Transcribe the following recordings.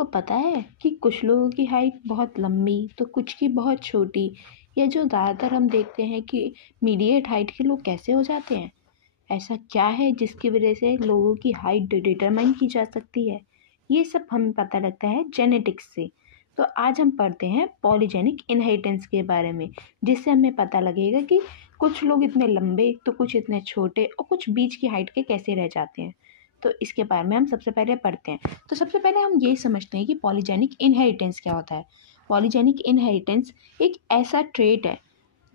आपको पता है कि कुछ लोगों की हाइट बहुत लंबी तो कुछ की बहुत छोटी, या जो ज़्यादातर हम देखते हैं कि मीडियट हाइट के लोग कैसे हो जाते हैं? ऐसा क्या है जिसकी वजह से लोगों की हाइट डिटरमाइन की जा सकती है? ये सब हमें पता लगता है जेनेटिक्स से। तो आज हम पढ़ते हैं पॉलीजेनिक इनहेरिटेंस के बारे में, जिससे हमें पता लगेगा कि कुछ लोग इतने लंबे तो कुछ इतने छोटे और कुछ बीच की हाइट के कैसे रह जाते हैं। तो इसके बारे में हम सबसे पहले पढ़ते हैं। तो सबसे पहले हम ये समझते हैं कि पॉलीजेनिक इनहेरिटेंस क्या होता है। पॉलीजेनिक इनहेरिटेंस एक ऐसा ट्रेट है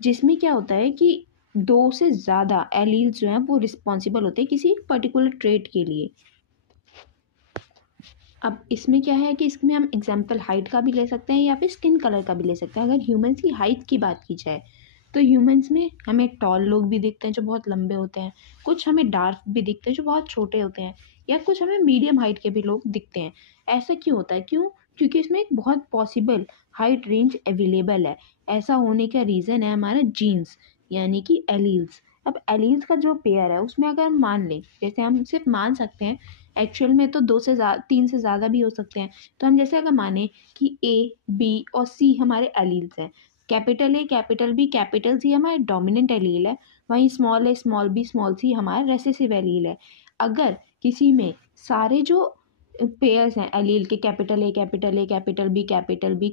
जिसमें क्या होता है कि दो से ज़्यादा एलील्स जो हैं वो रिस्पॉन्सिबल होते हैं किसी पर्टिकुलर ट्रेट के लिए। अब इसमें क्या है कि इसमें हम एग्जाम्पल हाइट का भी ले सकते हैं या फिर स्किन कलर का भी ले सकते हैं। अगर ह्यूमंस की हाइट की बात की जाए तो ह्यूमंस में हमें टॉल लोग भी दिखते हैं जो बहुत लंबे होते हैं, कुछ हमें डार्क भी दिखते हैं जो बहुत छोटे होते हैं, या कुछ हमें मीडियम हाइट के भी लोग दिखते हैं। ऐसा क्यों होता है? क्योंकि इसमें एक बहुत पॉसिबल हाइट रेंज अवेलेबल है। ऐसा होने का रीज़न है हमारा जीन्स, यानी कि एलील्स। अब एलील्स का जो पेयर है उसमें अगर हम मान लें, जैसे हम सिर्फ मान सकते हैं, एक्चुअल में तो 3 से ज़्यादा भी हो सकते हैं। तो हम जैसे अगर माने कि ए, बी और सी हमारे एलील्स हैं, capital A, capital B, capital C हमारे डोमिनेंट एलील है, वहीं small A, small B, small C हमारा रेसेसिव एलील है। अगर किसी में सारे जो पेयर्स हैं एलील के, capital A, capital A, capital B,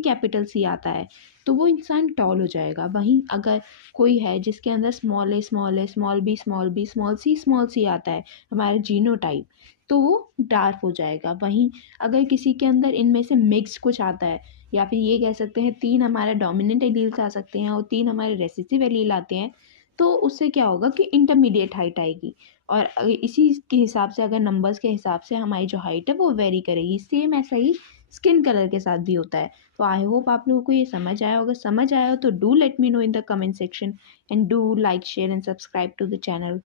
capital C आता है तो वो इंसान टॉल हो जाएगा। वहीं अगर कोई है जिसके अंदर small A, small A, small B, small B, small C आता है, हमारा जीनोटाइप, तो वो डार्क हो जाएगा। वहीं अगर किसी के अंदर इनमें से मिक्स कुछ आता है, या फिर ये कह सकते हैं 3 हमारे डोमिनेंट एलील्स आ सकते हैं और 3 हमारे रेसेसिव एलील आते हैं, तो उससे क्या होगा कि इंटरमीडिएट हाइट आएगी। और इसी के हिसाब से, अगर नंबर्स के हिसाब से हमारी जो हाइट है वो वेरी करेगी। सेम ऐसा ही स्किन कलर के साथ भी होता है। तो आई होप आप लोगों को ये समझ आया होगा। समझ आया हो तो do let me know in the comment section, and do like, share and subscribe to the channel.